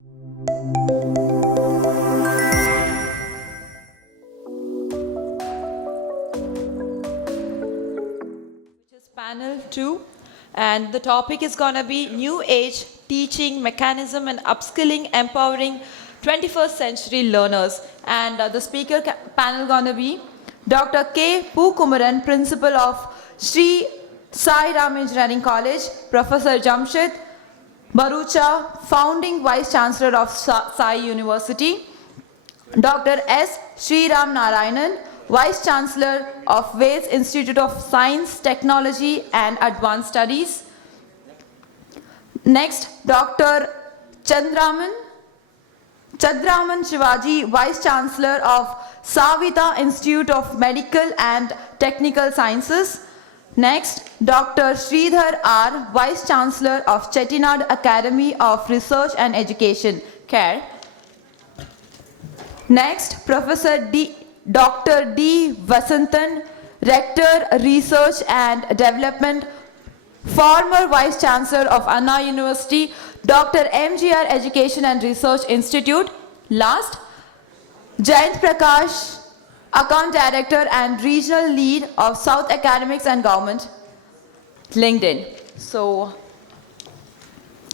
Which is panel 2, and the topic is going to be New Age Teaching Mechanism and Upskilling Empowering 21st Century Learners. And the speaker panel going to be Dr. K. Porkumaran, Principal of Sri Sairam Engineering College, Professor Jamshed Barucha, Founding Vice Chancellor of Sai University, Dr. S. Sriram Narayanan, Vice Chancellor of VELS Institute of Science, Technology and Advanced Studies. Next, Dr. Chadaram Sivaji, Vice Chancellor of Saveetha Institute of Medical and Technical Sciences. Next, Dr. Sridhar R, Vice Chancellor of Chettinad Academy of Research and Education, CARE. Next, Professor Dr. D.Viswanathan, Rector, Research and Development, former Vice Chancellor of Anna University, Dr. M.G.R Education and Research Institute. Last, Jayant Prakash, Account Director and Regional Lead of South Academics and Government, LinkedIn. So,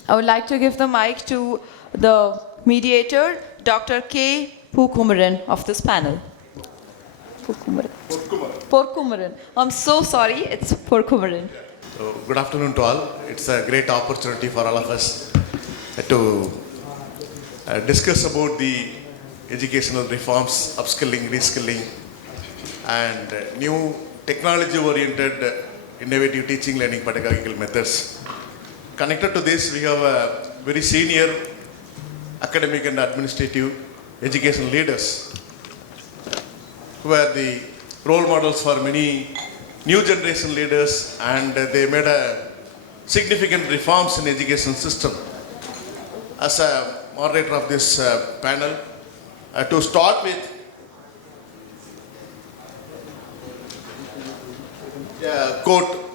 I would like to give the mic to the mediator, Dr. K. Porkumaran of this panel. Porkumaran. I'm so sorry, it's Porkumaran. So, good afternoon to all. It's a great opportunity for all of us to discuss about the educational reforms, upskilling, reskilling, and new technology-oriented innovative teaching learning pedagogical methods. Connected to this, we have a very senior academic and administrative educational leaders who are the role models for many new generation leaders, and they made a significant reforms in education system. As a moderator of this panel, to start with, quote,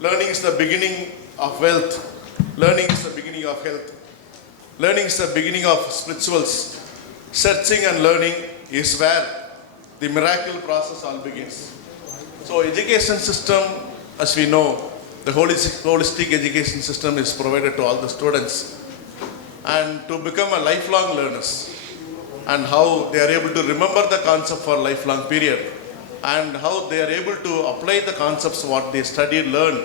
learning is the beginning of wealth, learning is the beginning of health, learning is the beginning of spirituals, searching and learning is where the miracle process all begins. So education system, as we know, the holistic education system is provided to all the students, and to become a lifelong learners, and how they are able to remember the concept for a lifelong period, and how they are able to apply the concepts what they studied, learned,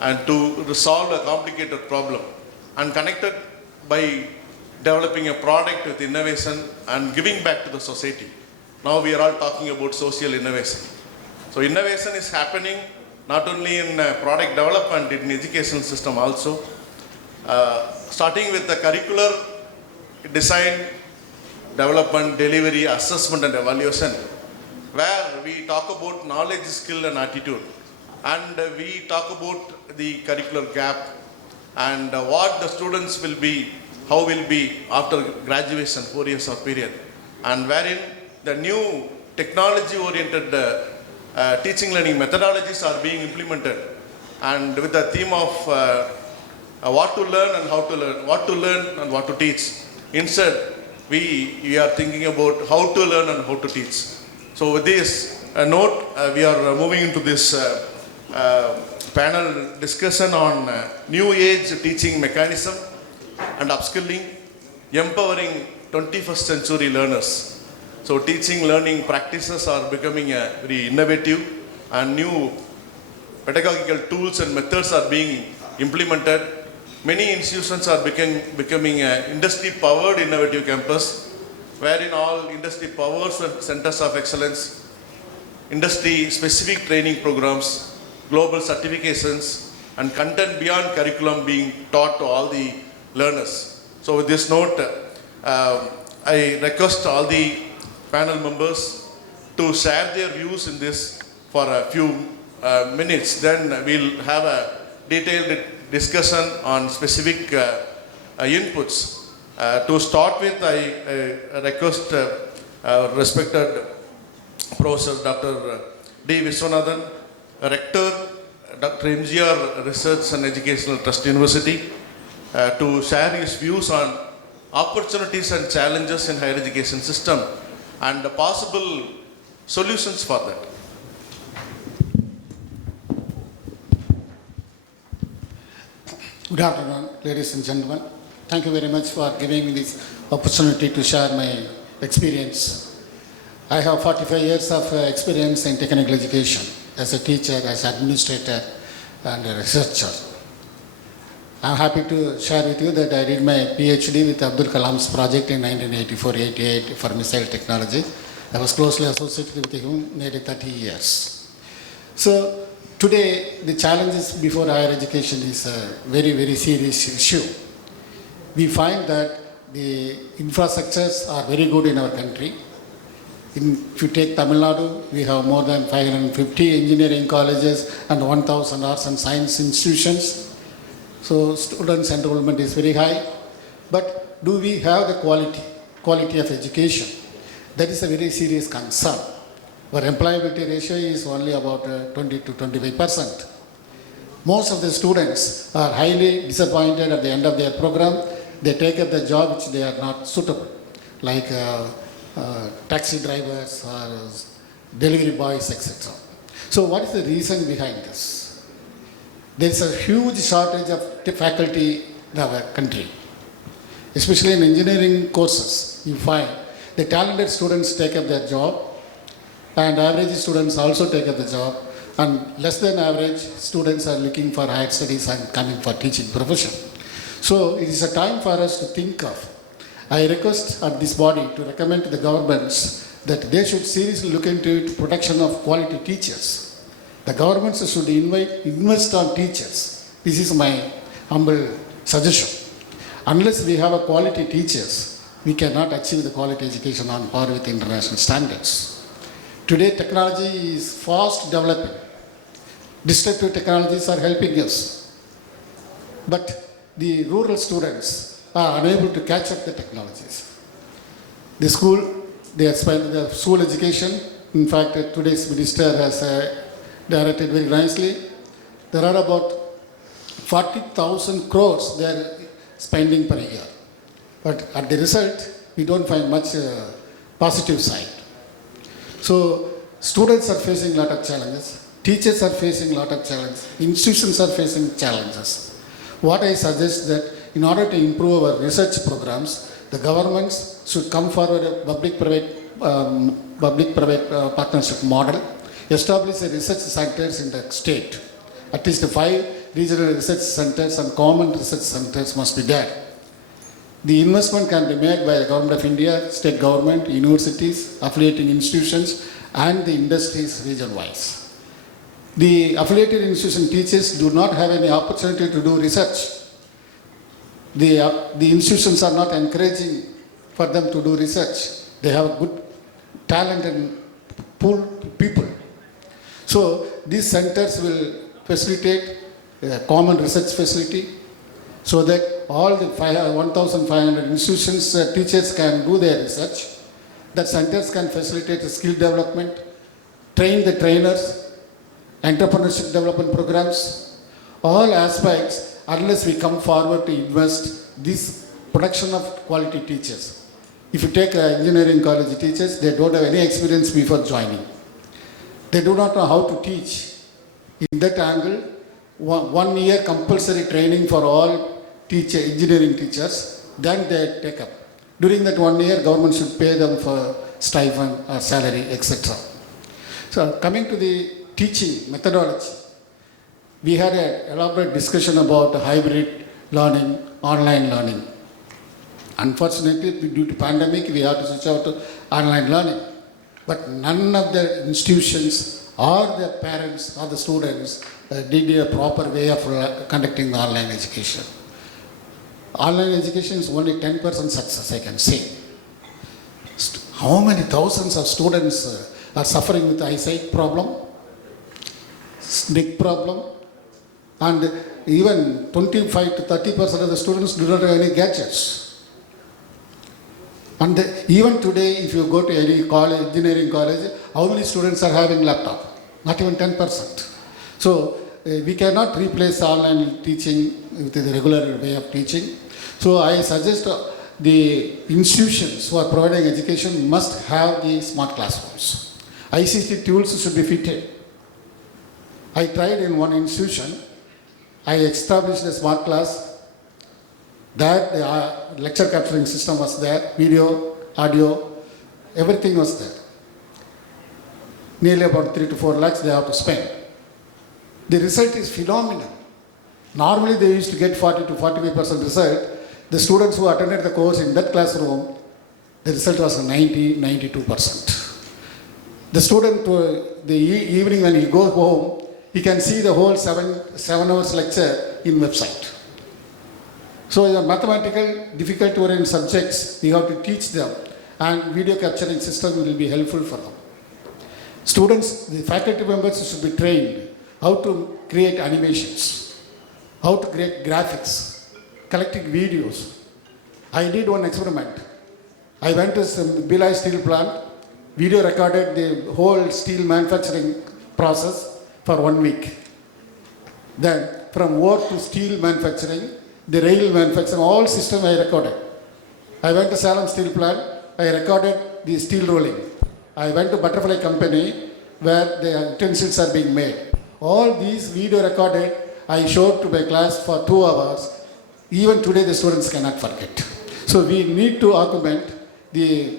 and to resolve a complicated problem, and connected by developing a product with innovation and giving back to the society. Now we are all talking about social innovation. So innovation is happening not only in product development, in education system also, starting with the curricular design, development, delivery, assessment and evaluation, where we talk about knowledge, skill and attitude, and we talk about the curricular gap and what the students will be, how will be after graduation, 4 years of period, and wherein the new technology oriented teaching learning methodologies are being implemented, and with the theme of what to learn and how to learn, what to learn and what to teach. Instead, we are thinking about how to learn and how to teach. So with this note, we are moving into this panel discussion on new age teaching mechanism and upskilling, empowering 21st century learners. So teaching learning practices are becoming very innovative, and new pedagogical tools and methods are being implemented. Many institutions are becoming industry-powered innovative campus, wherein all industry-powered centers of excellence, industry-specific training programs, global certifications, and content beyond curriculum being taught to all the learners. So with this note, I request all the panel members to share their views in this for a few minutes. Then we'll have a detailed discussion on specific inputs. To start with, I request respected Professor Dr. D.Viswanathan, Rector, Dr. M.G.R Research and Educational Trust University, to share his views on opportunities and challenges in higher education system and the possible solutions for that. Good afternoon, ladies and gentlemen. Thank you very much for giving me this opportunity to share my experience. I have 45 years of experience in technical education as a teacher, as administrator, and a researcher. I am happy to share with you that I did my PhD with Abdul Kalam's project in 1984-88 for missile technology. I was closely associated with him nearly 30 years. So today, the challenges before higher education is a very, very serious issue. We find that the infrastructures are very good in our country. If you take Tamil Nadu, we have more than 550 engineering colleges and 1,000 arts and science institutions. So students' enrollment is very high. But do we have the quality of education? That is a very serious concern. Our employability ratio is only about 20 to 25%. Most of the students are highly disappointed at the end of their program. They take up the job which they are not suitable, like taxi drivers or delivery boys, etc. So what is the reason behind this? There is a huge shortage of faculty in our country. Especially in engineering courses, you find the talented students take up their job, and average students also take up the job, and less than average students are looking for higher studies and coming for teaching profession. So it is a time for us to think of. I request at this body to recommend to the governments that they should seriously look into production of quality teachers. The governments should invest on teachers. This is my humble suggestion. Unless we have a quality teachers, we cannot achieve the quality education on par with international standards. Today, technology is fast developing. Disruptive technologies are helping us. But the rural students are unable to catch up the technologies. The school, they have spent their school education. In fact, today's minister has directed very nicely. There are about 40,000 crores they are spending per year. But at the result, we don't find much positive side. So students are facing a lot of challenges. Teachers are facing a lot of challenges. Institutions are facing challenges. What I suggest that in order to improve our research programs, the governments should come forward a public-private partnership model, establish a research centers in the state. At least 5 regional research centers and common research centers must be there. The investment can be made by the Government of India, state government, universities, affiliating institutions, and the industries region-wise. The affiliated institution teachers do not have any opportunity to do research. The institutions are not encouraging for them to do research. They have good talent and pool people. So these centers will facilitate a common research facility so that all the 1,500 institutions, teachers can do their research. That centers can facilitate skill development, train the trainers, entrepreneurship development programs, all aspects, unless we come forward to invest this production of quality teachers. If you take engineering college teachers, they don't have any experience before joining. They do not know how to teach. In that angle, 1 year compulsory training for all engineering teachers, then they take up. During that 1 year, government should pay them for stipend or salary, etc. So coming to the teaching methodology, we had an elaborate discussion about hybrid learning, online learning. Unfortunately, due to pandemic, we have to switch out to online learning. But none of the institutions or the parents or the students did a proper way of conducting the online education. Online education is only 10% success, I can say. How many thousands of students are suffering with eyesight problem, neck problem, and even 25 to 30% of the students do not have any gadgets. And even today, if you go to any college, engineering college, how many students are having laptop? Not even 10%. So we cannot replace online teaching with the regular way of teaching. So I suggest the institutions who are providing education must have the smart classrooms. ICT tools should be fitted. I tried in one institution, I established a smart class. There the lecture capturing system was there, video, audio, everything was there. Nearly about 3 to 4 lakhs they have to spend. The result is phenomenal. Normally they used to get 40 to 45% result. The students who attended the course in that classroom, the result was 92%. The student, the evening when he goes home, he can see the whole 7 hours lecture in website. So in the mathematical, difficult-oriented subjects, we have to teach them, and video capturing system will be helpful for them. Students, the faculty members should be trained how to create animations, how to create graphics, collecting videos. I did one experiment. I went to some Billai steel plant, video recorded the whole steel manufacturing process for 1 week. Then from wood to steel manufacturing, the rail manufacturing, all system I recorded. I went to Sairam steel plant, I recorded the steel rolling. I went to Butterfly company where the utensils are being made. All these video recorded, I showed to my class for 2 hours. Even today the students cannot forget. So we need to augment the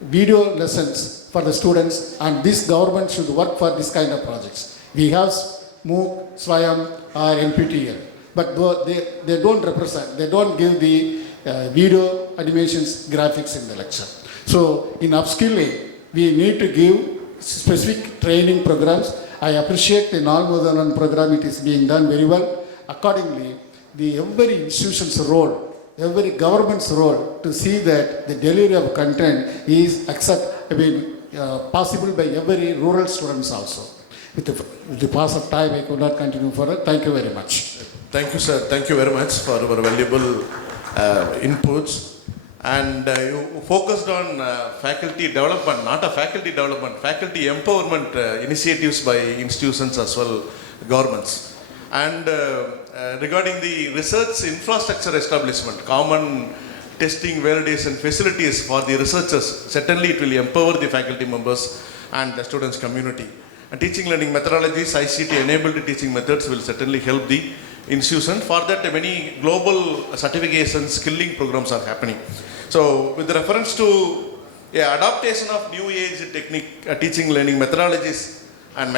video lessons for the students, and this government should work for this kind of projects. We have MOOC, Swayam or NPTEL, but they don't represent, they don't give the video animations, graphics in the lecture. So in upskilling, we need to give specific training programs. I appreciate the Moderator program, it is being done very well. Accordingly, every institution's role, every government's role to see that the delivery of content is possible by every rural students also. With the pass of time, I could not continue further. Thank you very much. Thank you, sir. Thank you very much for your valuable inputs. And you focused on faculty development, not a faculty development, faculty empowerment initiatives by institutions as well, governments. And regarding the research infrastructure establishment, common testing, validation facilities for the researchers, certainly it will empower the faculty members and the students community. And teaching learning methodologies, ICT enabled teaching methods will certainly help the institution. For that, many global certification skilling programs are happening. So with reference to adaptation of new age technique, teaching learning methodologies and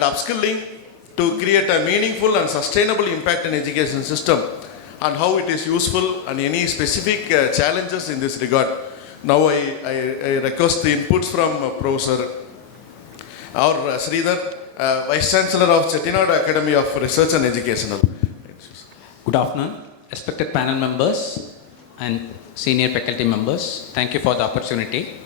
upskilling to create a meaningful and sustainable impact in education system, and how it is useful and any specific challenges in this regard. Now I request the inputs from Professor or Sridhar, Vice Chancellor of Chettinad Academy of Research and Educational. Good afternoon, respected panel members and senior faculty members. Thank you for the opportunity.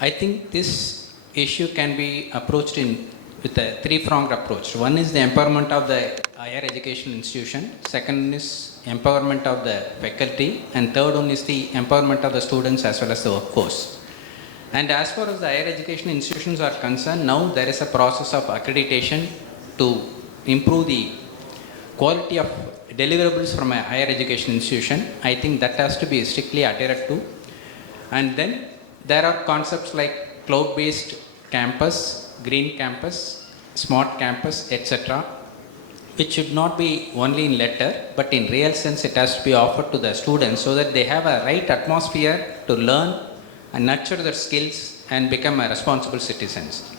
I think this issue can be approached with a three-pronged approach. One is the empowerment of the higher education institution. Second is empowerment of the faculty. And third one is the empowerment of the students as well as the workforce. And as far as the higher education institutions are concerned, now there is a process of accreditation to improve the quality of deliverables from a higher education institution. I think that has to be strictly adhered to. And then there are concepts like cloud-based campus, green campus, smart campus, etc., which should not be only in letter, but in real sense it has to be offered to the students so that they have a right atmosphere to learn and nurture their skills and become a responsible citizens.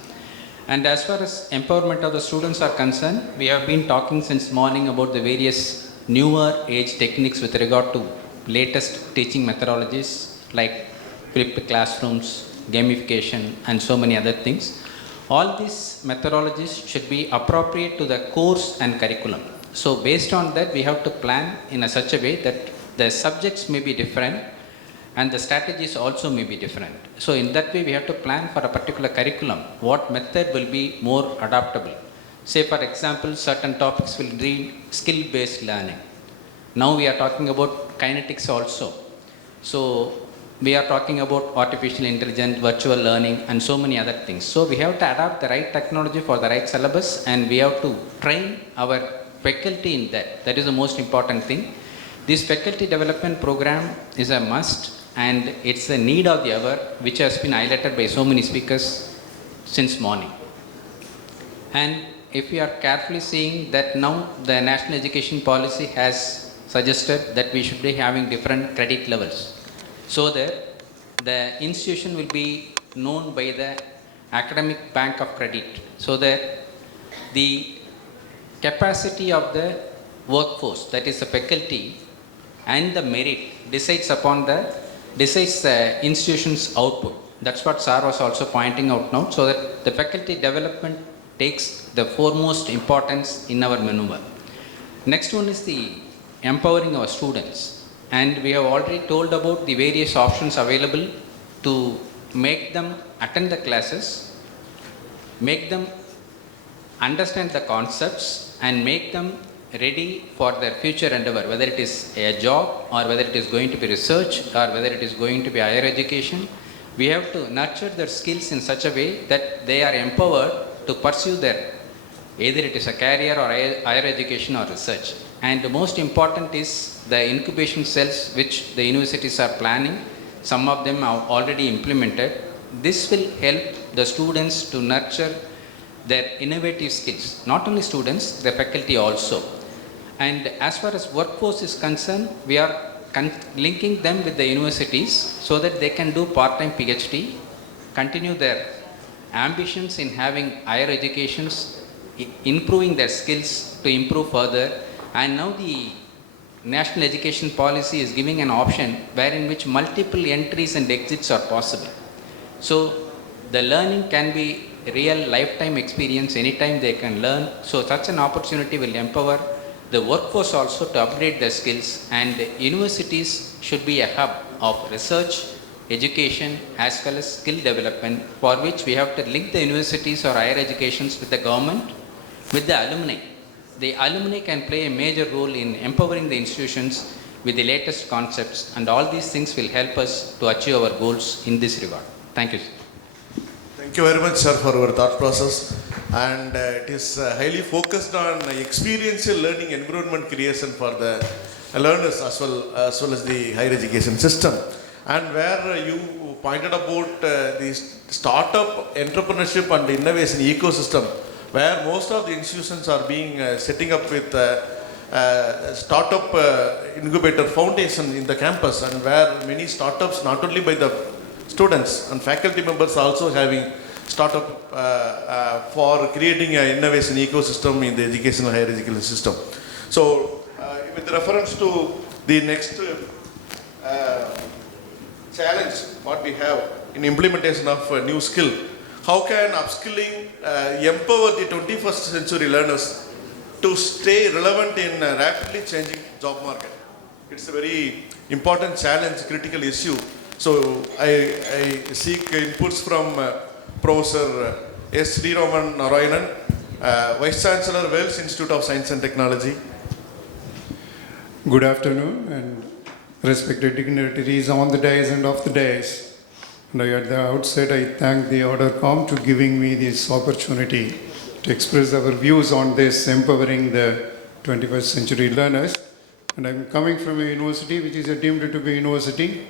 And as far as empowerment of the students are concerned, we have been talking since morning about the various newer age techniques with regard to latest teaching methodologies like flipped classrooms, gamification, and so many other things. All these methodologies should be appropriate to the course and curriculum. So based on that, we have to plan in a such a way that the subjects may be different and the strategies also may be different. So in that way, we have to plan for a particular curriculum, what method will be more adaptable. Say for example, certain topics will need skill-based learning. Now we are talking about kinetics also. So we are talking about artificial intelligence, virtual learning, and so many other things. So we have to adapt the right technology for the right syllabus, and we have to train our faculty in that. That is the most important thing. This faculty development program is a must and it's a need of the hour which has been highlighted by so many speakers since morning. And if we are carefully seeing that now the national education policy has suggested that we should be having different credit levels so that the institution will be known by the academic bank of credit, so that the capacity of the workforce, that is the faculty, and the merit decides the institution's output. That's what Sir was also pointing out now, so that the faculty development takes the foremost importance in our maneuver. Next one is the empowering our students, and we have already told about the various options available to make them attend the classes, make them understand the concepts, and make them ready for their future endeavor, whether it is a job or whether it is going to be research or whether it is going to be higher education. We have to nurture their skills in such a way that they are empowered to pursue their, either it is a career or higher education or research. And the most important is the incubation cells which the universities are planning. Some of them are already implemented. This will help the students to nurture their innovative skills. Not only students, the faculty also. And as far as workforce is concerned, we are linking them with the universities so that they can do part-time PhD, continue their ambitions in having higher educations, improving their skills to improve further. And now the national education policy is giving an option wherein which multiple entries and exits are possible. So the learning can be real lifetime experience, anytime they can learn. So such an opportunity will empower the workforce also to upgrade their skills, and universities should be a hub of research, education as well as skill development, for which we have to link the universities or higher educations with the government, with the alumni. The alumni can play a major role in empowering the institutions with the latest concepts, and all these things will help us to achieve our goals in this regard. Thank you, sir. Thank you very much, sir, for your thought process. And it is highly focused on experiential learning environment creation for the learners as well as the higher education system. And where you pointed about the startup entrepreneurship and innovation ecosystem, where most of the institutions are being setting up with startup incubator foundation in the campus, and where many startups, not only by the students and faculty members, also having startup for creating an innovation ecosystem in the educational higher education system. So with reference to the next challenge what we have in implementation of a new skill, how can upskilling empower the 21st century learners to stay relevant in a rapidly changing job market? It's a very important challenge, critical issue. So I seek inputs from Professor S. Sriman Narayanan, Vice Chancellor, VELS Institute of Science and Technology. Good afternoon, and respected dignitaries on the dais and off the dais. And at the outset, I thank the ArdorComm to giving me this opportunity to express our views on this empowering the 21st century learners. And I'm coming from a university which is deemed to be a university,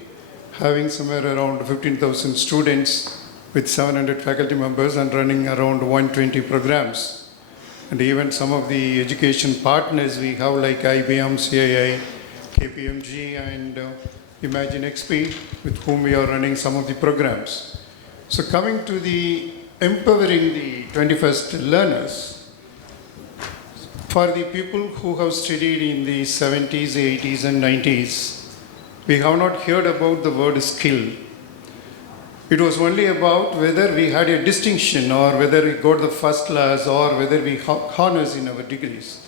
having somewhere around 15,000 students with 700 faculty members and running around 120 programs. And even some of the education partners we have, like IBM, CII, KPMG, and Imagine XP, with whom we are running some of the programs. So coming to the empowering the 21st learners, for the people who have studied in the 70s, 80s, and 90s, we have not heard about the word skill. It was only about whether we had a distinction or whether we got the first class or whether we honors in our degrees.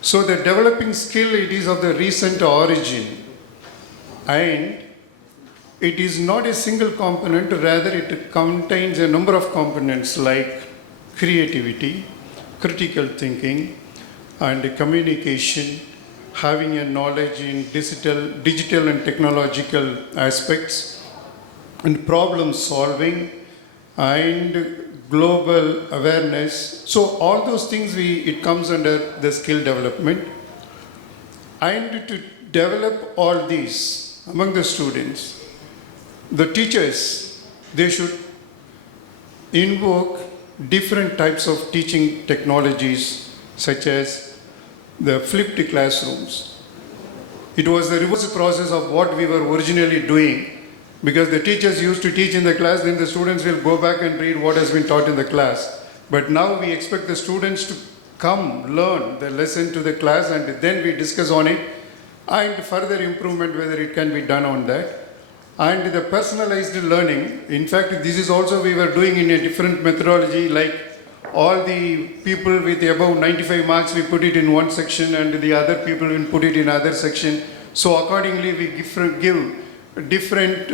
So the developing skill, it is of the recent origin, and it is not a single component, rather it contains a number of components like creativity, critical thinking, and communication, having a knowledge in digital and technological aspects, and problem solving, and global awareness. So all those things it comes under the skill development. And to develop all these among the students, the teachers, they should invoke different types of teaching technologies such as the flipped classrooms. It was the reverse process of what we were originally doing, because the teachers used to teach in the class, then the students will go back and read what has been taught in the class. But now we expect the students to come learn the lesson to the class, and then we discuss on it and further improvement whether it can be done on that. And the personalized learning, in fact this is also we were doing in a different methodology, like all the people with above 95 marks we put it in one section and the other people will put it in other section. So accordingly we give different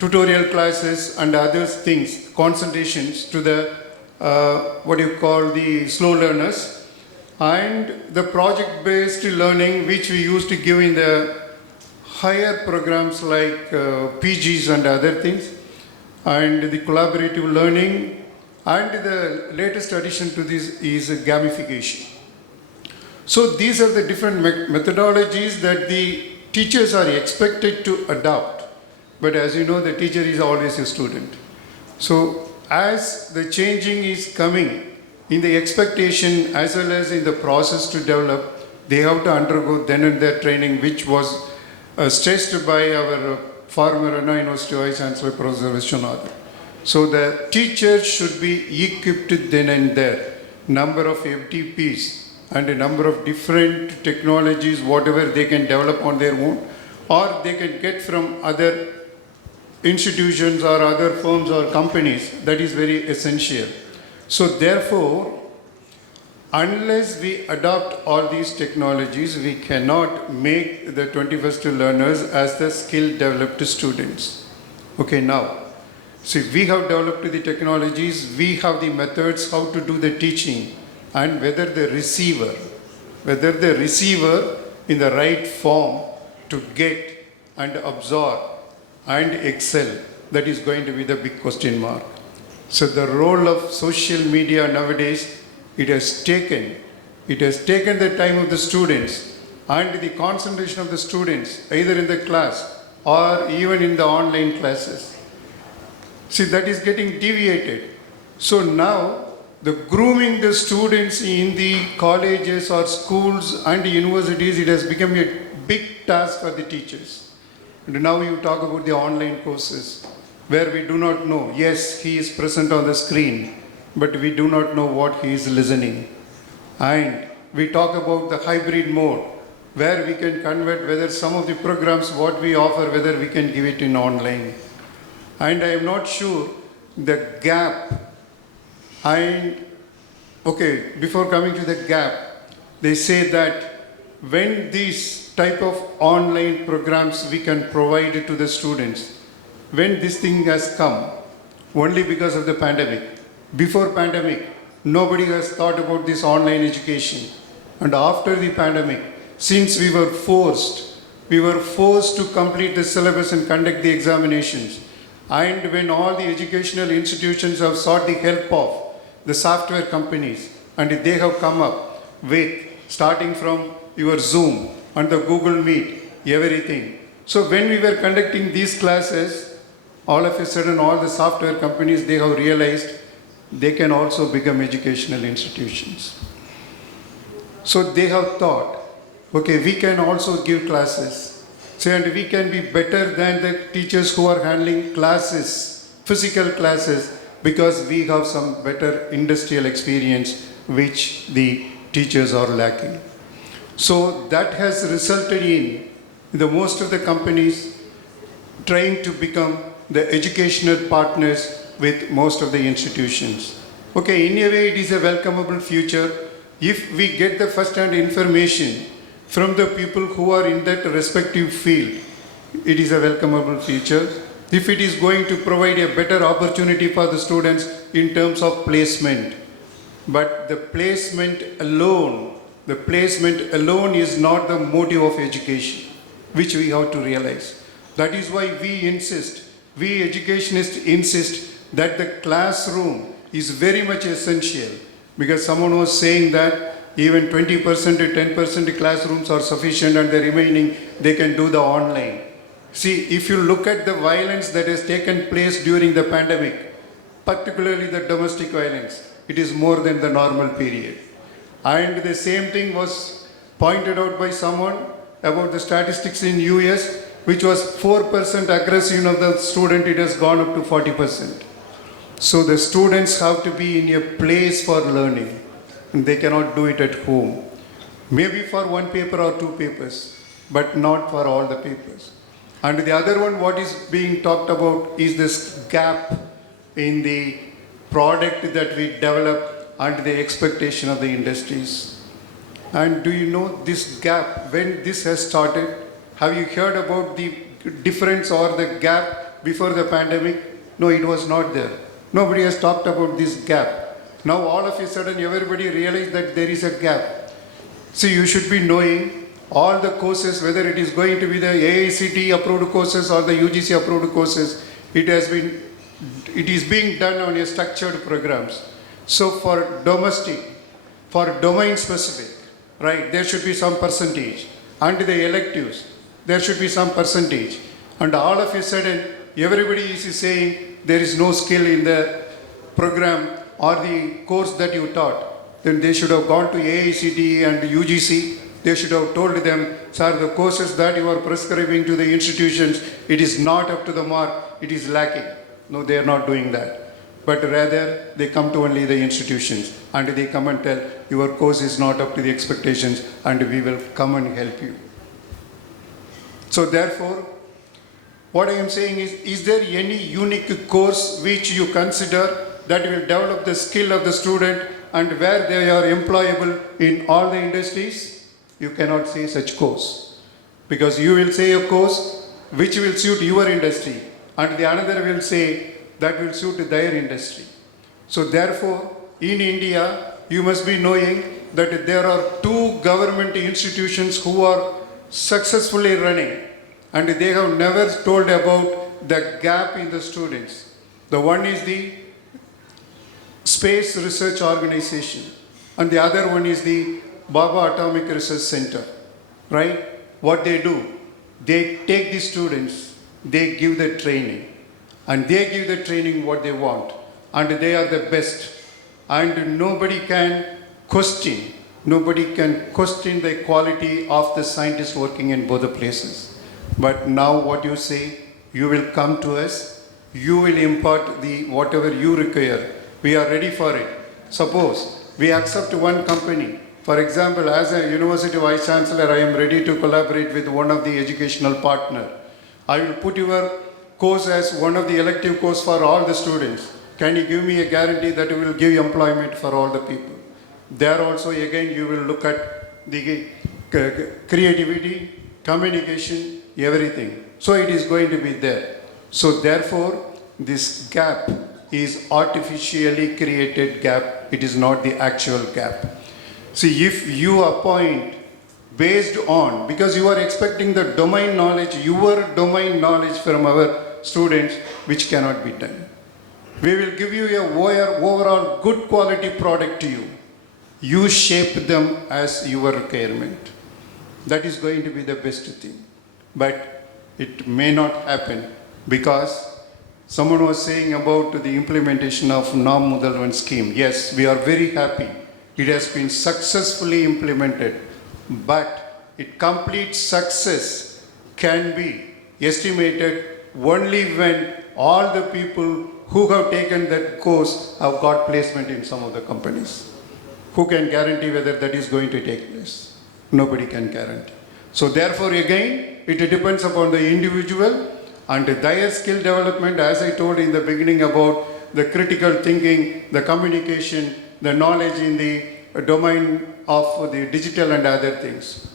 tutorial classes and other things, concentrations to the what you call the slow learners, and the project based learning which we used to give in the higher programs like PGs and other things, and the collaborative learning, and the latest addition to this is gamification. So these are the different methodologies that the teachers are expected to adopt, but as you know the teacher is always a student. So as the changing is coming in the expectation as well as in the process to develop, they have to undergo then and there training, which was stressed by our former Anna University Vice Chancellor Prof. D.Viswanathan. So the teachers should be equipped then and there, number of FTPs and a number of different technologies, whatever they can develop on their own, or they can get from other institutions or other firms or companies. That is very essential. So therefore, unless we adopt all these technologies, we cannot make the 21st learners as the skill developed students. Okay, now, see, we have developed the technologies, we have the methods how to do the teaching, and whether the receiver in the right form to get and absorb and excel, that is going to be the big question mark. So the role of social media nowadays, it has taken the time of the students and the concentration of the students, either in the class or even in the online classes. See, that is getting deviated. So now, the grooming the students in the colleges or schools and universities, it has become a big task for the teachers. And now you talk about the online courses, where we do not know, yes, he is present on the screen, but we do not know what he is listening. And we talk about the hybrid mode, where we can convert whether some of the programs, what we offer, whether we can give it in online. And I am not sure the gap. And okay, before coming to the gap, they say that when these type of online programs we can provide to the students, when this thing has come, only because of the pandemic. Before pandemic, nobody has thought about this online education. And after the pandemic, since we were forced to complete the syllabus and conduct the examinations. And when all the educational institutions have sought the help of the software companies, and they have come up with, starting from your Zoom and the Google Meet, everything. So when we were conducting these classes, all of a sudden all the software companies, they have realized they can also become educational institutions. So they have thought, okay, we can also give classes. So, and we can be better than the teachers who are handling classes, physical classes, because we have some better industrial experience which the teachers are lacking. So that has resulted in the most of the companies trying to become the educational partners with most of the institutions. Okay, in a way it is a welcomeable future if we get the first-hand information from the people who are in that respective field. It is a welcomeable feature. If it is going to provide a better opportunity for the students in terms of placement. But the placement alone is not the motive of education, which we have to realize. That is why we educationists insist that the classroom is very much essential, because someone was saying that even 20% to 10% classrooms are sufficient and the remaining they can do the online. See, if you look at the violence that has taken place during the pandemic, particularly the domestic violence, it is more than the normal period. And the same thing was pointed out by someone about the statistics in US, which was 4% aggression of the student, it has gone up to 40%. So the students have to be in a place for learning, and they cannot do it at home. Maybe for one paper or two papers, but not for all the papers. And the other one, what is being talked about is this gap in the product that we develop and the expectation of the industries. And do you know this gap, when this has started, have you heard about the difference or the gap before the pandemic? No, it was not there. Nobody has talked about this gap. Now all of a sudden everybody realized that there is a gap. So you should be knowing all the courses, whether it is going to be the AICTE approved courses or the UGC approved courses, it is being done on a structured programs. So for domestic, for domain specific, right, there should be some percentage. And the electives, there should be some percentage. And all of a sudden, everybody is saying there is no skill in the program or the course that you taught. Then they should have gone to AICTE and UGC. They should have told them, sir, the courses that you are prescribing to the institutions, it is not up to the mark, it is lacking. No, they are not doing that. But rather, they come to only the institutions and they come and tell, your course is not up to the expectations and we will come and help you. So therefore, what I am saying is there any unique course which you consider that will develop the skill of the student and where they are employable in all the industries? You cannot say such course. Because you will say a course which will suit your industry and the another will say that will suit their industry. So therefore, in India, you must be knowing that there are two government institutions who are successfully running and they have never told about the gap in the students. The one is the Space Research Organization and the other one is the Baba Atomic Research Center, right? What they do, they take the students, they give the training and they give the training what they want and they are the best and nobody can question the quality of the scientists working in both the places. But now what you say, you will come to us, you will impart the whatever you require. We are ready for it. Suppose we accept one company. For example, as a University Vice Chancellor, I am ready to collaborate with one of the educational partner. I will put your course as one of the elective course for all the students. Can you give me a guarantee that you will give employment for all the people? There also again you will look at the creativity, communication, everything. So it is going to be there. So therefore, this gap is artificially created gap. It is not the actual gap. See, if you appoint based on, because you are expecting the domain knowledge, your domain knowledge from our students, which cannot be done. We will give you a overall good quality product to you. You shape them as your requirement. That is going to be the best thing. But it may not happen because someone was saying about the implementation of Nam Mudalvan scheme. Yes, we are very happy. It has been successfully implemented, but its complete success can be estimated only when all the people who have taken that course have got placement in some of the companies. Who can guarantee whether that is going to take place? Nobody can guarantee. So therefore again, it depends upon the individual and their skill development, as I told in the beginning about the critical thinking, the communication, the knowledge in the domain of the digital and other things.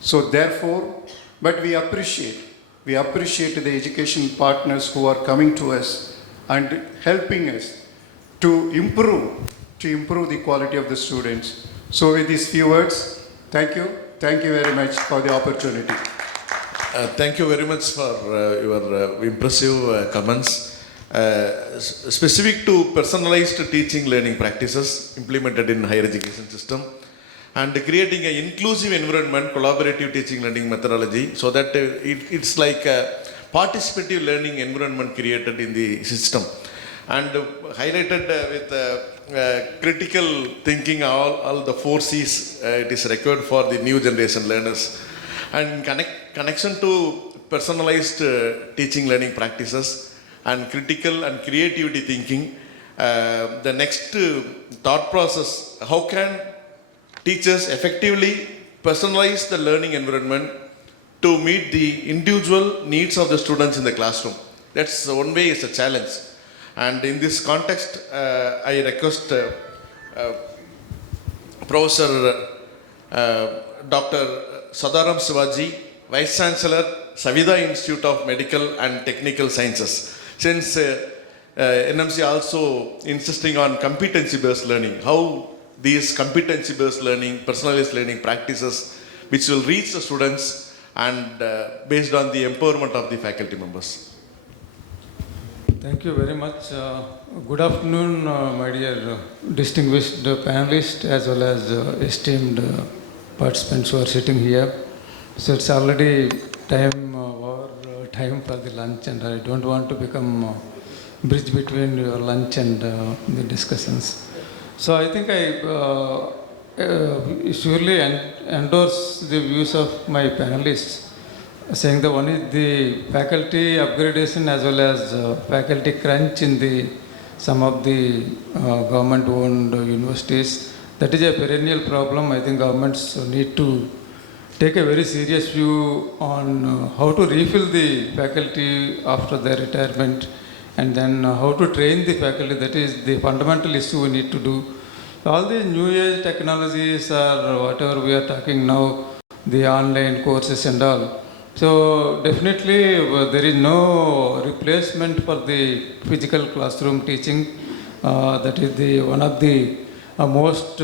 So therefore, but we appreciate the education partners who are coming to us and helping us to improve the quality of the students. So with these few words, thank you very much for the opportunity. Thank you very much for your impressive comments. Specific to personalized teaching learning practices implemented in higher education system, and creating an inclusive environment, collaborative teaching learning methodology, so that it's like a participative learning environment created in the system, and highlighted with critical thinking, all the 4 C's it is required for the new generation learners, and connection to personalized teaching learning practices and critical and creativity thinking. The next thought process, how can teachers effectively personalize the learning environment to meet the individual needs of the students in the classroom? That's one way, it's a challenge. And in this context, I request Professor Dr. Chadaram Sivaji, Vice Chancellor, Saveetha Institute of Medical and Technical Sciences. Since NMC also insisting on competency-based learning, how these competency-based learning, personalized learning practices, which will reach the students and based on the empowerment of the faculty members. Thank you very much. Good afternoon, my dear distinguished panelists as well as esteemed participants who are sitting here. So it's already time for the lunch, and I don't want to become bridge between your lunch and the discussions. So I think I surely endorse the views of my panelists, saying that one is the faculty upgradation as well as faculty crunch in some of the government-owned universities. That is a perennial problem. I think governments need to take a very serious view on how to refill the faculty after their retirement, and then how to train the faculty. That is the fundamental issue we need to do. All the new age technologies or whatever we are talking now, the online courses and all. So definitely there is no replacement for the physical classroom teaching. That is one of the most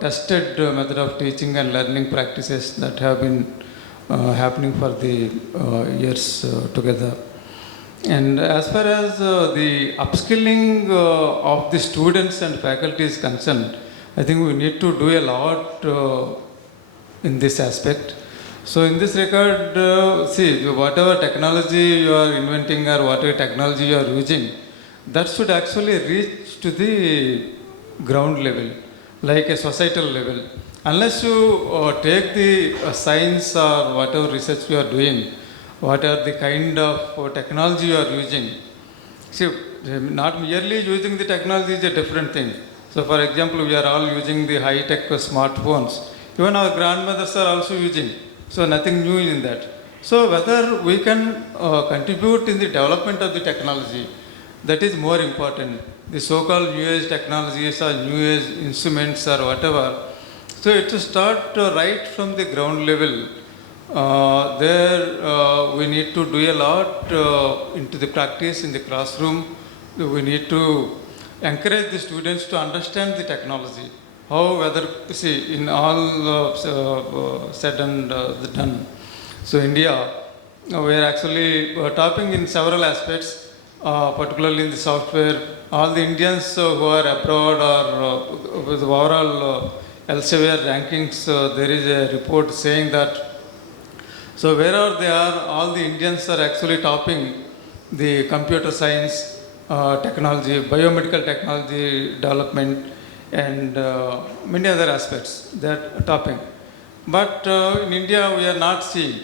tested method of teaching and learning practices that have been happening for the years together. And as far as the upskilling of the students and faculty is concerned, I think we need to do a lot in this aspect. So in this regard, see, whatever technology you are inventing or whatever technology you are using, that should actually reach to the ground level, like a societal level. Unless you take the science or whatever research you are doing, what are the kind of technology you are using. See, not merely using the technology is a different thing. So for example, we are all using the high-tech smartphones. Even our grandmothers are also using. So nothing new in that. So whether we can contribute in the development of the technology, that is more important. The so-called new age technologies or new age instruments or whatever. So it to start right from the ground level. There we need to do a lot into the practice in the classroom. We need to encourage the students to understand the technology. How whether, see, in all said and done. So India, we are actually topping in several aspects, particularly in the software. All the Indians who are abroad or with overall elsewhere rankings, there is a report saying that, so wherever they are, all the Indians are actually topping the computer science, technology, biomedical technology development, and many other aspects that topping. But in India, we are not seeing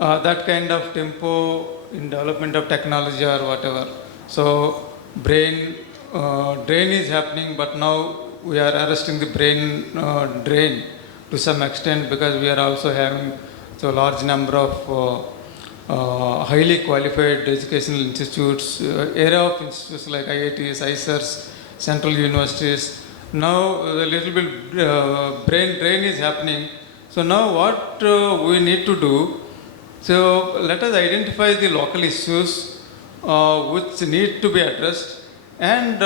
that kind of tempo in development of technology or whatever. So brain drain is happening, but now we are arresting the brain drain to some extent, because we are also having so large number of highly qualified educational institutes, area of institutes like IITs, ISERs, central universities. Now a little bit brain drain is happening. So now what we need to do, so let us identify the local issues which need to be addressed, and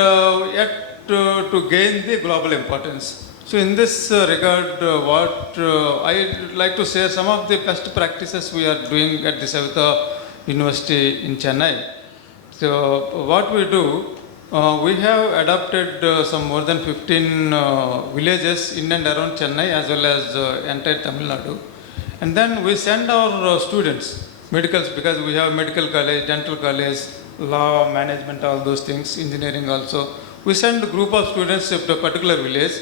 yet to gain the global importance. So in this regard, what I'd like to share some of the best practices we are doing at the Saveetha University in Chennai. So what we do, We have adopted some more than 15 villages in and around Chennai as well as entire Tamil Nadu. And then we send our students, medicals, because we have medical college, dental college, law, management, all those things, engineering also. We send a group of students to a particular village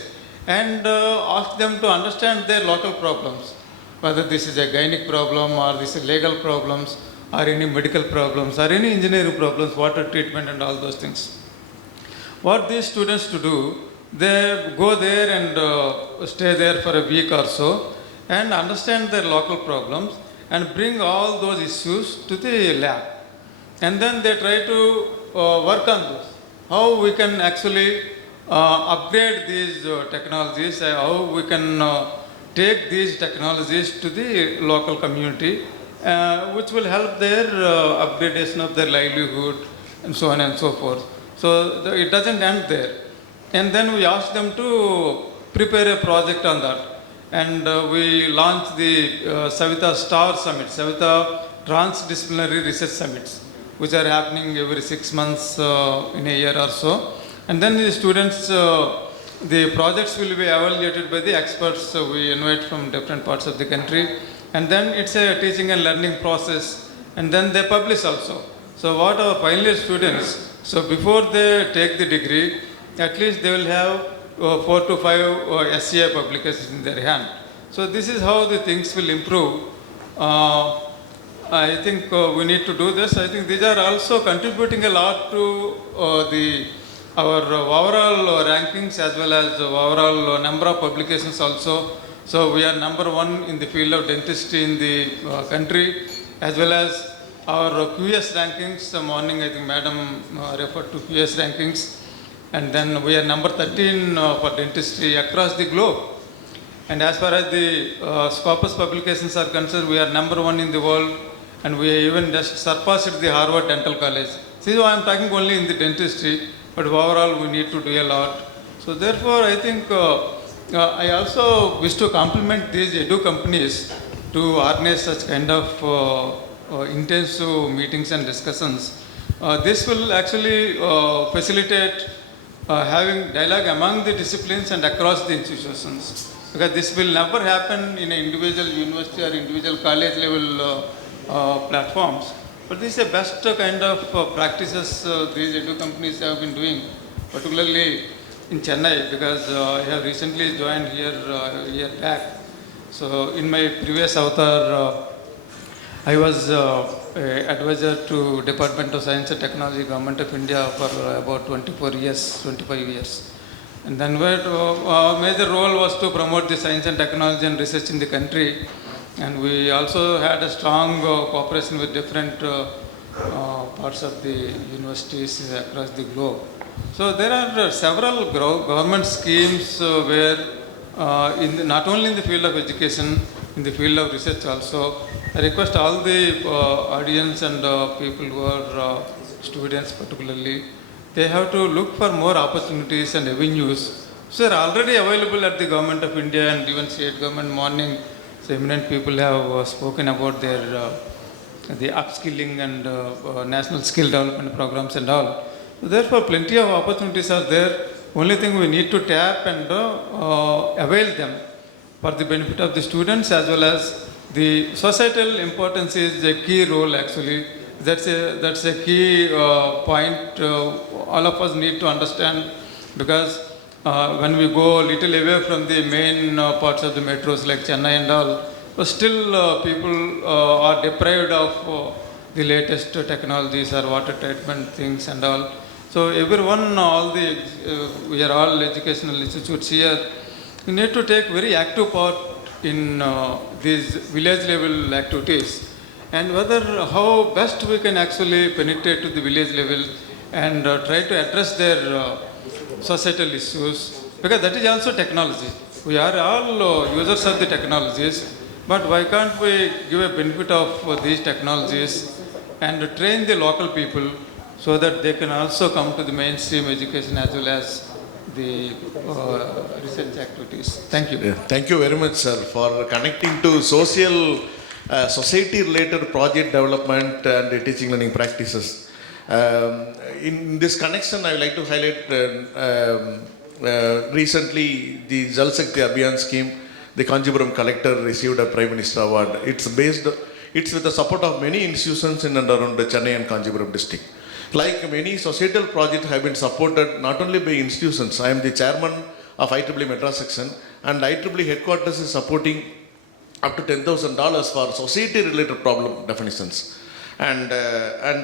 and ask them to understand their local problems, whether this is a gynec problem or this is legal problems or any medical problems or any engineering problems, water treatment and all those things. What these students to do, they go there and stay there for a week or so and understand their local problems and bring all those issues to the lab. And then they try to work on this. How we can actually upgrade these technologies, how we can take these technologies to the local community, which will help their upgradation of their livelihood and so on and so forth. So it doesn't end there. And then we ask them to prepare a project on that. And we launched the Saveetha Star Summit, Saveetha Transdisciplinary Research Summits, which are happening every 6 months in a year or so. And then the students, the projects will be evaluated by the experts we invite from different parts of the country. And then it's a teaching and learning process. And then they publish also. So what our final year students, so before they take the degree, at least they will have 4 to 5 SCI publications in their hand. So this is how the things will improve. I think we need to do this. I think these are also contributing a lot to our overall rankings as well as overall number of publications also. So we are number 1 in the field of dentistry in the country, as well as our QS rankings. This morning I think Madam referred to QS rankings. And then we are number 13 for dentistry across the globe. And as far as the Scopus publications are concerned, we are number 1 in the world. And we even just surpassed the Harvard Dental College. See, I am talking only in the dentistry, but overall we need to do a lot. So therefore, I think I also wish to compliment these edu companies to organize such kind of intensive meetings and discussions. This will actually facilitate having dialogue among the disciplines and across the institutions. Because this will never happen in an individual university or individual college level platforms. But this is the best kind of practices these edu companies have been doing, particularly in Chennai, because I have recently joined here a year back. So in my previous avatar, I was advisor to Department of Science and Technology, Government of India for about 25 years. And then our major role was to promote the science and technology and research in the country. And we also had a strong cooperation with different parts of the universities across the globe. So there are several government schemes where not only in the field of education, in the field of research also. I request all the audience and people who are students particularly, they have to look for more opportunities and avenues. So they are already available at the Government of India and even state government. Morning, so eminent people have spoken about their the upskilling and national skill development programs and all. So therefore, plenty of opportunities are there. Only thing we need to tap and avail them for the benefit of the students as well as the societal importance is a key role actually. That's a key point all of us need to understand, because when we go a little away from the main parts of the metros like Chennai and all, but still people are deprived of the latest technologies or water treatment things and all. So everyone, we are all educational institutes here, we need to take very active part in these village level activities, and whether how best we can actually penetrate to the village level and try to address their societal issues, because that is also technology. We are all users of the technologies, but why can't we give a benefit of these technologies and train the local people so that they can also come to the mainstream education as well as the research activities. Thank you. Yeah, thank you very much, sir, for connecting to society-related project development and teaching learning practices. In this connection, I would like to highlight recently the Jal Shakti Abhiyan scheme. The Kanjipuram collector received a Prime Minister award. It's with the support of many institutions in and around the Chennai and Kanjipuram district. Like many societal projects have been supported not only by institutions. I am the chairman of IEEE Madras section, and IEEE headquarters is supporting up to $10,000 for society-related problem definitions. And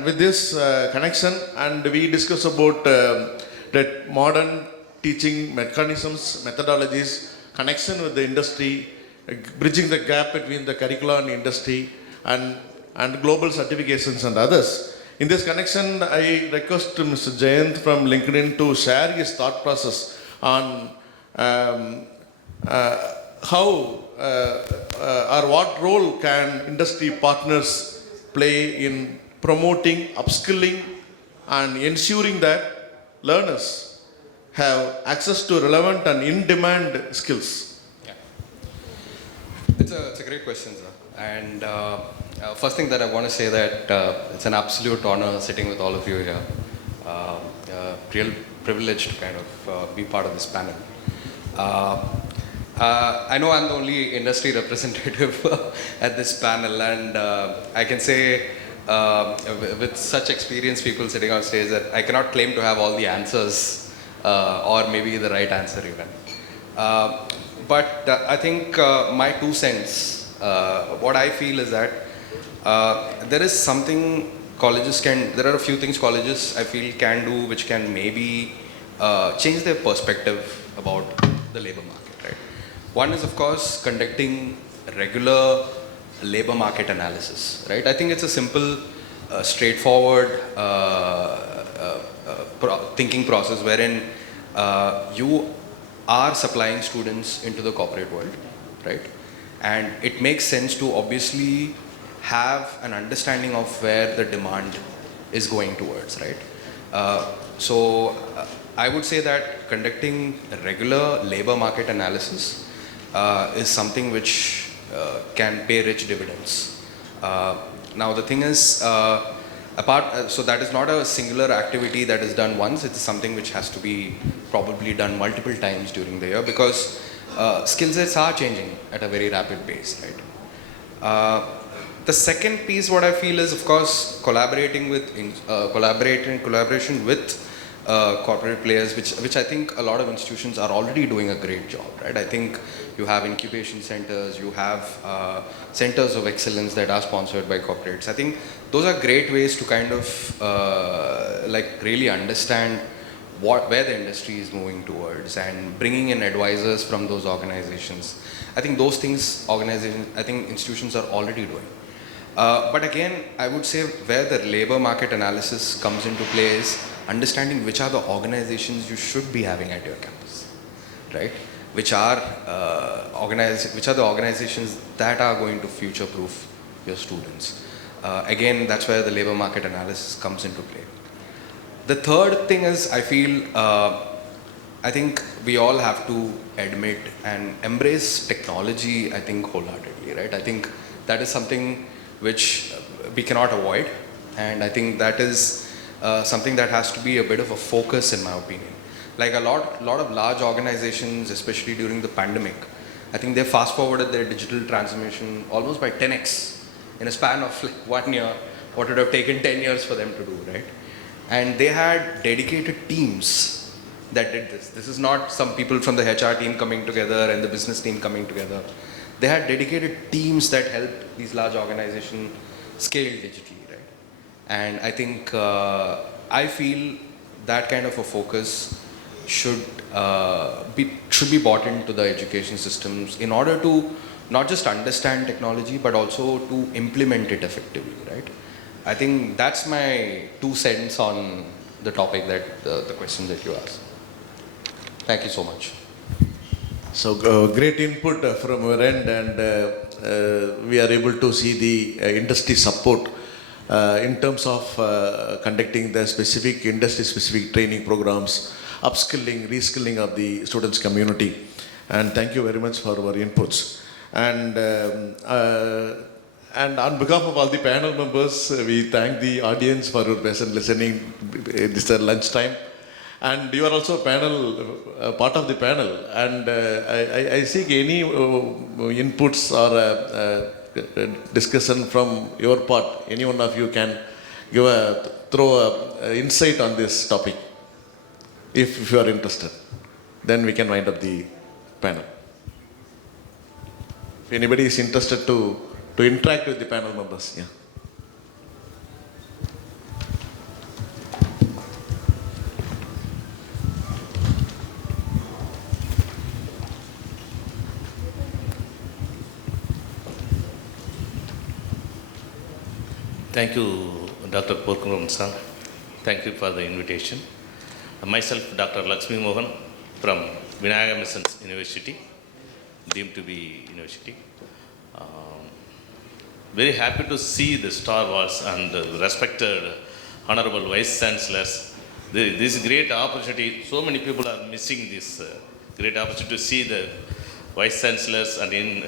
with this connection, and we discuss about that modern teaching mechanisms, methodologies, connection with the industry, bridging the gap between the curricula and industry, and global certifications and others. In this connection, I request Mr. Jayant from LinkedIn to share his thought process on how or what role can industry partners play in promoting upskilling and ensuring that learners have access to relevant and in-demand skills. Yeah. It's a great question, sir. And first thing that I want to say that it's an absolute honor sitting with all of you here. Real privilege to kind of be part of this panel. I know I'm the only industry representative at this panel, and I can say with such experienced people sitting on stage that I cannot claim to have all the answers or maybe the right answer even. But I think my 2 cents, what I feel is that there is something there are a few things colleges I feel can do which can maybe change their perspective about the labor market, right? One is, of course, conducting regular labor market analysis, right? I think it's a simple, straightforward thinking process wherein you are supplying students into the corporate world, right? And it makes sense to obviously have an understanding of where the demand is going towards, right? So I would say that conducting regular labor market analysis is something which can pay rich dividends. Now the thing is, so that is not a singular activity that is done once. It's something which has to be probably done multiple times during the year because skill sets are changing at a very rapid pace, right? The second piece, what I feel is, of course, collaboration with corporate players, which I think a lot of institutions are already doing a great job, right? I think you have incubation centers, you have centers of excellence that are sponsored by corporates. I think those are great ways to kind of like really understand where the industry is moving towards and bringing in advisors from those organizations. I think those things institutions are already doing. But again, I would say where the labor market analysis comes into play is understanding which are the organizations you should be having at your campus, right? Which are the organizations that are going to future-proof your students. Again, that's where the labor market analysis comes into play. The third thing is, I feel, I think we all have to admit and embrace technology, I think, wholeheartedly, right? I think that is something which we cannot avoid, and I think that is something that has to be a bit of a focus, in my opinion. Like a lot of large organizations, especially during the pandemic, I think they fast-forwarded their digital transformation almost by 10x in a span of like 1 year, what would have taken 10 years for them to do, right? And they had dedicated teams that did this. This is not some people from the HR team coming together and the business team coming together. They had dedicated teams that helped these large organizations scale digitally, right? And I think, I feel that kind of a focus should be brought into the education systems in order to not just understand technology, but also to implement it effectively, right? I think that's my 2 cents on the topic that the question that you asked. Thank you so much. So great input from your end, and we are able to see the industry support in terms of conducting the industry-specific training programs, upskilling, reskilling of the students' community. And thank you very much for our inputs. And And on behalf of all the panel members, we thank the audience for your patient listening. This is lunchtime. And you are also part of the panel. And I seek any inputs or discussion from your part. Any one of you can throw an insight on this topic, if you are interested. Then we can wind up the panel. If anybody is interested to interact with the panel members, yeah. Thank you, Dr. Porkumaran sir. Thank you for the invitation. Myself, Dr. Lakshmi Mohan from Vinayaka Missions University, deemed to be university. Very happy to see the Star Wars and the respected Honorable Vice Chancellors. This great opportunity, so many people are missing this great opportunity to see the Vice Chancellors and in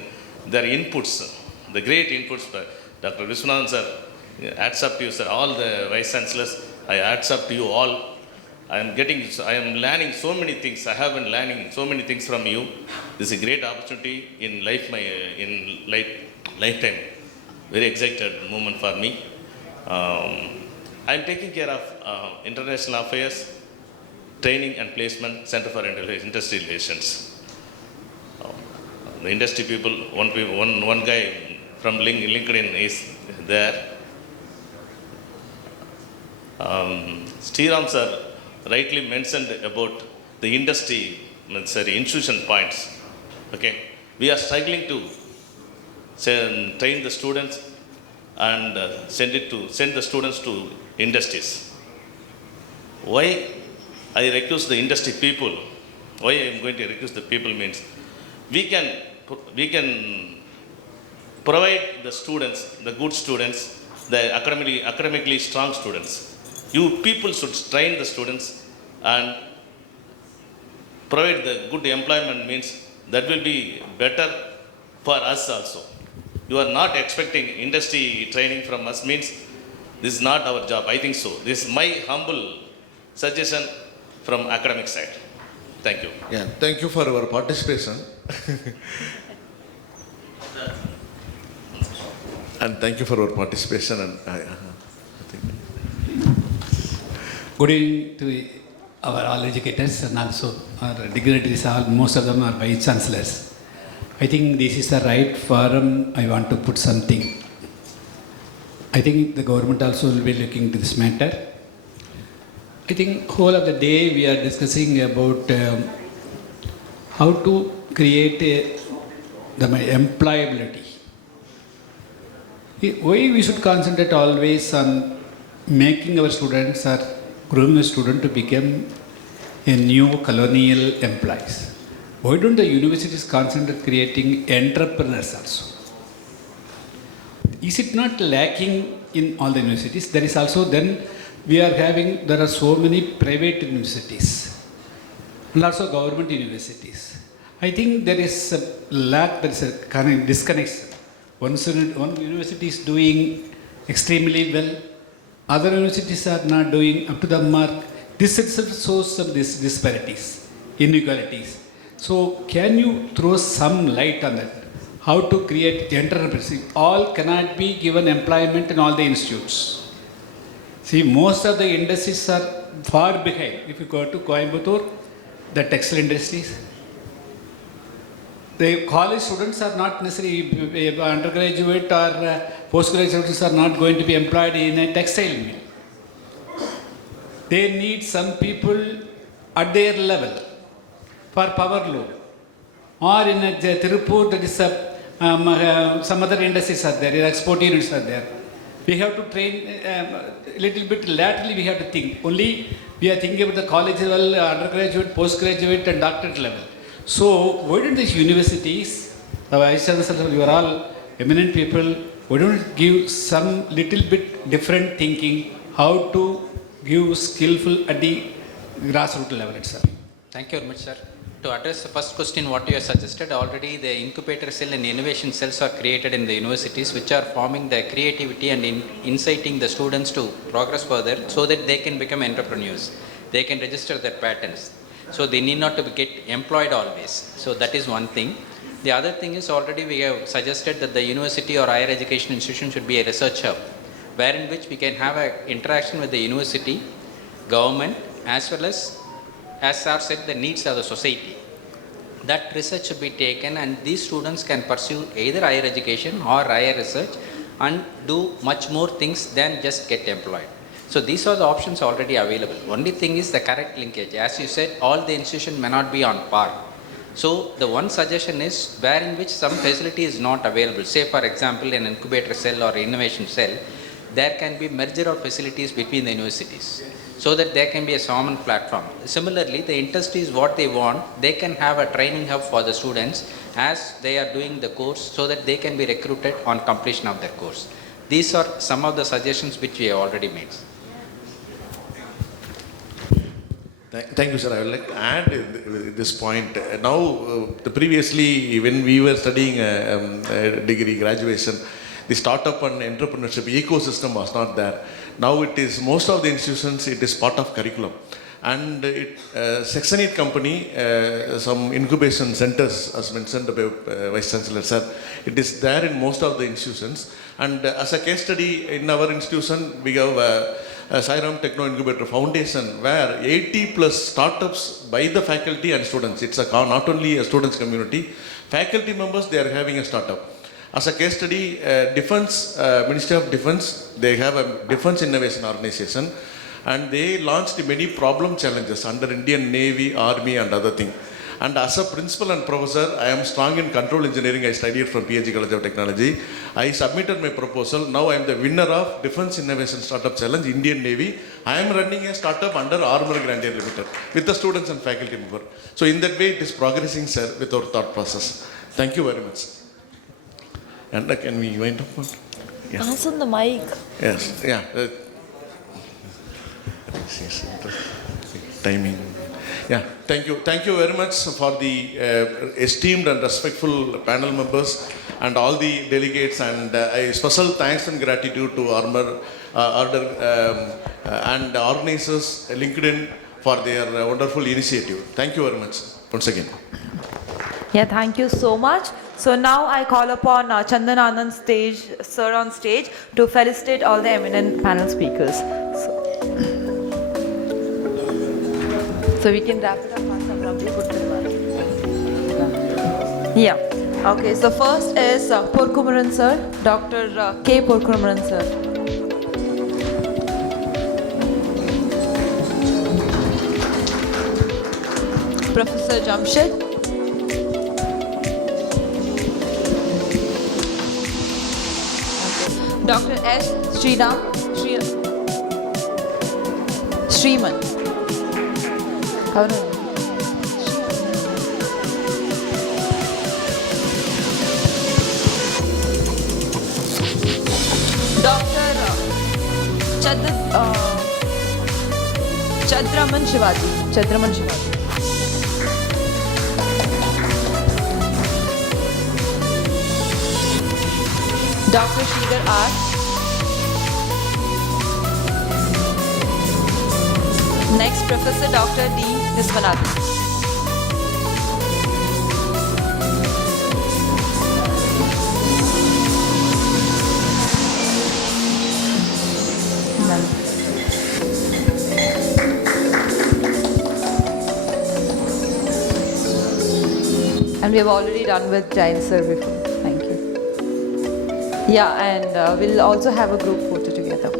their inputs, the great inputs by Dr. D.Viswanathan sir. Hats up to you, sir. All the Vice Chancellors, I hats up to you all. I am learning so many things. I have been learning so many things from you. This is a great opportunity in lifetime. Very excited moment for me. I am taking care of international affairs, training and placement, Center for Industry Relations. The industry people, one guy from LinkedIn is there. Sriram sir rightly mentioned about the industry, institution points. Okay, we are struggling to train the students and send the students to industries. Why I request the industry people? Why I am going to request the people means we can provide the students, the good students, the academically strong students. You people should train the students and provide the good employment means that will be better for us also. You are not expecting industry training from us means this is not our job. I think so. This is my humble suggestion from academic side. Thank you. Yeah, thank you for your participation. And thank you for your participation. And I think. Good evening to our all educators and also our dignitaries. Most of them are Vice Chancellors. I think this is the right forum. I want to put something. I think the government also will be looking to this matter. I think whole of the day we are discussing about how to create the employability. Why we should concentrate always on making our students or grooming a student to become a new colonial employees? Why don't the universities concentrate creating entrepreneurs also? Is it not lacking in all the universities? There is also then there are so many private universities and also government universities. I think there is a lack, there is a kind of disconnection. One university is doing extremely well, other universities are not doing up to the mark. This itself shows some disparities, inequalities. So can you throw some light on that? How to create entrepreneurship? All cannot be given employment in all the institutes. See, most of the industries are far behind. If you go to Coimbatore, the textile industries, the college students are not necessarily undergraduate or postgraduate students are not going to be employed in a textile mill. They need some people at their level for power loom. Or in a Tirupur, that is some other industries are there, export units are there. We have to train a little bit laterally, we have to think. Only we are thinking about the college level, undergraduate, postgraduate and doctorate level. So why don't these universities, the Vice Chancellor, you are all eminent people, why don't give some little bit different thinking how to give skillful at the grassroots level itself? Thank you very much, sir. To address the first question, what you have suggested, already the incubator cell and innovation cells are created in the universities, which are forming the creativity and inciting the students to progress further so that they can become entrepreneurs. They can register their patents. So they need not to get employed always. So that is one thing. The other thing is, already we have suggested that the university or higher education institution should be a research hub, wherein which we can have an interaction with the university, government, as well as Sir said, the needs of the society. That research should be taken, and these students can pursue either higher education or higher research and do much more things than just get employed. So these are the options already available. Only thing is the correct linkage. As you said, all the institutions may not be on par. So the one suggestion is where in which some facility is not available. Say for example, an incubator cell or innovation cell, there can be merger of facilities between the universities, so that there can be a common platform. Similarly, the industries, what they want, they can have a training hub for the students as they are doing the course, so that they can be recruited on completion of their course. These are some of the suggestions which we have already made. Thank you, sir. I would like to add this point. Now, previously, when we were studying degree graduation, the startup and entrepreneurship ecosystem was not there. Now it is, most of the institutions, it is part of curriculum. And Section 8 company, some incubation centers, as mentioned by Vice Chancellor sir, it is there in most of the institutions. And as a case study in our institution, we have Sairam Techno Incubator Foundation, where 80 plus startups by the faculty and students. It's not only a students community, faculty members, they are having a startup. As a case study, Ministry of Defense, they have a Defense Innovation Organization, and they launched many problem challenges under Indian Navy, Army and other things. And as a principal and professor, I am strong in control engineering. I studied from PhD College of Technology. I submitted my proposal. Now I am the winner of Defense Innovation Startup Challenge, Indian Navy. I am running a startup under Armor Grandeur Limited with the students and faculty member. So in that way, it is progressing, sir, with our thought process. Thank you very much. And can we wind up? Yeah. Pass on the mic. Yes, yeah. Timing. Yeah, thank you. Thank you very much for the esteemed and respectful panel members and all the delegates, and a special thanks and gratitude to Armor and organizers LinkedIn for their wonderful initiative. Thank you very much once again. Yeah, thank you so much. So now I call upon Chandananand sir on stage to felicitate all the eminent panel speakers. So we can wrap it up. Yeah. Okay, so first is Porkumaran sir, Dr. K. Porkumaran sir. Professor Jamshed. Dr. S. Sriman. How do Dr. Chadaram Sivaji. Dr. Sridhar R. Next, Professor Dr. D.Viswanathan. And we have already done with Jain sir before. Thank you. Yeah, and we'll also have a group photo together.